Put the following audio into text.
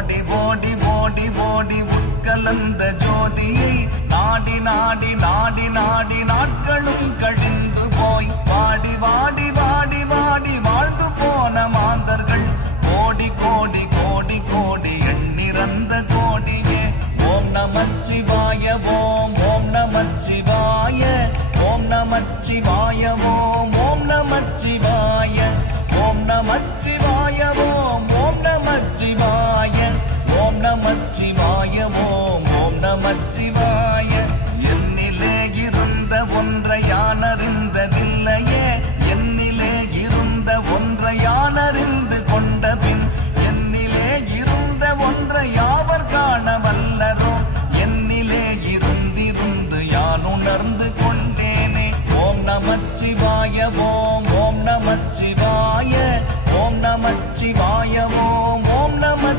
ஓடி ஓடி ஓடி ஓடி உட்கலந்த ஜோதியை நாடி நாடி நாடி நாடி நாட்களும் கழிந்து போய் வாடி வாடி வாடி வாடி வாழ்ந்து போன மாந்தர்கள் கோடி கோடி கோடி கோடி எண்ணிறந்த கோடியே. ஓம் நமச்சிவாய ஓம் ஓம் நமச்சிவாய ஓம் நமச்சிவாய ஓம் ஓம் நமச்சிவாய ஓம் நமச்சிவாய ஓம் ஓம் நமச்சிவாய ஓம் நமச்சிவாய ஓம் ஓம் நமச்சிவாய.